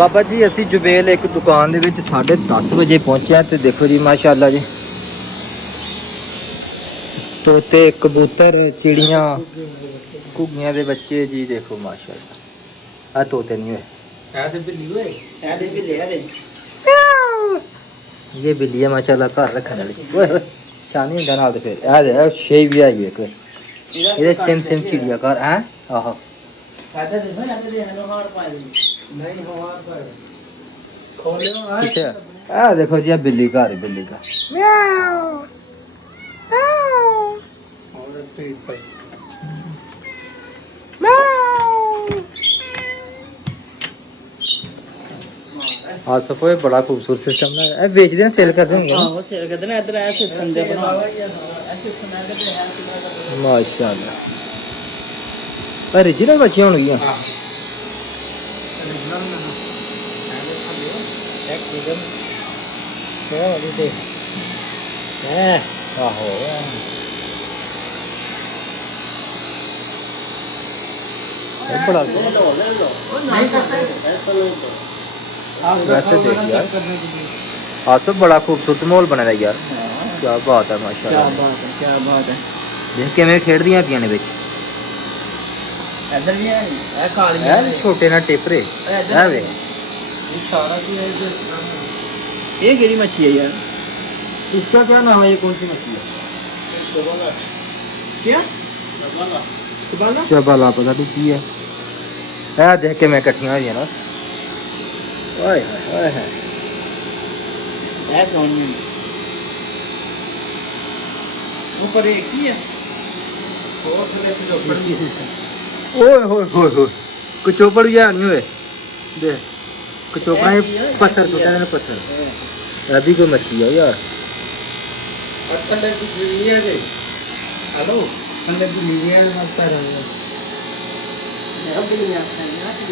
बाबा जी असी जुबेल एक दुकान दे विच 10:30 बजे पहुंचे हैं। तो देखो जी माशाअल्लाह जी तोते कबूतर चिड़ियाँ घुग्गियां दे बच्चे जी देखो माशाअल्लाह। आ तोते नहीं हुए ये बिल्ली है माशाअल्लाह घर रखने वाली। शानी होंदा नाल ते फिर ए दे छे भी आई एक ये सेम सेम चिड़िया घर है। आहो पीछे आ देखो जी बिल्ली घर बिल्ली का हाँ सफो बड़ा खूबसूरत सिस्टम है। बेचते हैं सेल करते हैं हां सेल करते हैं इधर ऐसा सिस्टम दे बना माशाअल्लाह। ओरिजिनल मछलियां होंगी। हां ओरिजिनल ना एक एकदम क्या वाली दे है। आहो बड़ा वैसे देख यार आसफ बड़ा खूबसूरत माहौल बना है यार। क्या बात है माशाल्लाह क्या बात है देख किवें खेड रही पियां ने विच इधर भी है ए काली है छोटे ना टेपरे है वे इशारा किया है जिस ये केड़ी मच्छी है यार। इसका क्या नाम है ये कौन सी मछली है क्या चबाला पता नहीं की है। देख के मैं इकट्ठियां हुई ना ओए ओए ऐ सोनी ऊपर एक ही है और थले पे ऊपर की ओए होए होए होए कचोपड़ भी नहीं हुए देख कचोपड़ा पत्थर छोटा है पत्थर अभी कोई मछली है यार। और थले भी गिरी है गई हेलो थले भी गिरी है मत कर अब भी नहीं आता है ना कि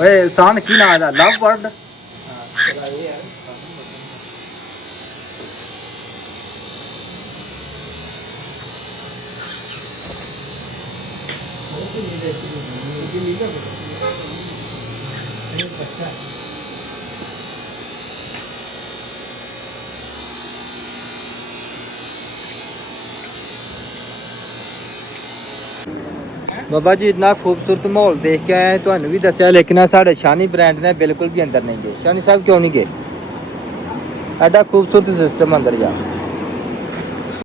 ओए सान की नाम है लव बर्ड बाबा जी इतना खूबसूरत माहौल देख के आए तो भी दसिया लेकिन साढ़े शानी ब्रांड ने बिल्कुल भी अंदर नहीं गए। शानी साहब क्यों नहीं गए एडा खूबसूरत सिस्टम अंदर जा